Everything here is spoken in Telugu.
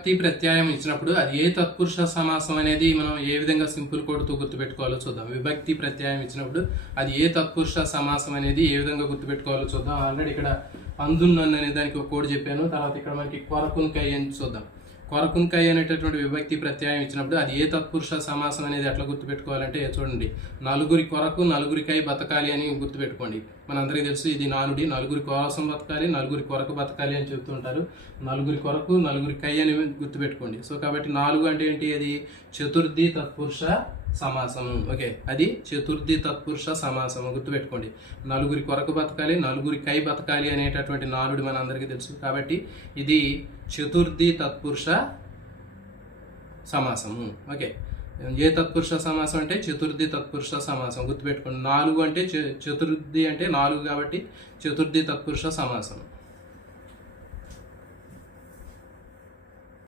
విభక్తి ప్రత్యయం ఇచ్చినప్పుడు అది ఏ తత్పురుష సమాసం అనేది మనం ఏ విధంగా సింపుల్ కోడ్తో గుర్తుపెట్టుకోవాలో చూద్దాం. విభక్తి ప్రత్యయం ఇచ్చినప్పుడు అది ఏ తత్పురుష సమాసం అనేది ఏ విధంగా గుర్తుపెట్టుకోవాలో చూద్దాం. ఆల్రెడీ ఇక్కడ అందున్నన్ అనే దానికి ఒక కోడ్ చెప్పాను. తర్వాత ఇక్కడ మనకి కొరకున్కాయ అని చూద్దాం. కొరకున్కాయ అనేటటువంటి విభక్తి ప్రత్యయం ఇచ్చినప్పుడు అది ఏ తత్పురుష సమాసం అనేది ఎట్లా గుర్తుపెట్టుకోవాలంటే చూడండి, నలుగురి కొరకు నలుగురికై బతకాలి అని గుర్తుపెట్టుకోండి. మనందరికీ తెలుసు ఇది నానుడి, నలుగురి కోసం బతకాలి, నలుగురి కొరకు బతకాలి అని చెప్తుంటారు. నలుగురి కొరకు నలుగురికై అని గుర్తుపెట్టుకోండి. సో కాబట్టి 4 అంటే ఏంటి, అది చతుర్థి తత్పురుష సమాసం. ఓకే, అది చతుర్థి తత్పురుష సమాసం గుర్తుపెట్టుకోండి. నలుగురి కొరకు బతకాలి, నలుగురికై బతకాలి అనేటటువంటి నానుడి మన అందరికీ తెలుసు. కాబట్టి ఇది చతుర్థి తత్పురుష సమాసము. ఓకే, ఏ తత్పురుష సమాసం అంటే చతుర్థి తత్పురుష సమాసం గుర్తుపెట్టుకోండి. 4 అంటే చతుర్థి అంటే 4 కాబట్టి చతుర్థి తత్పురుష సమాసం.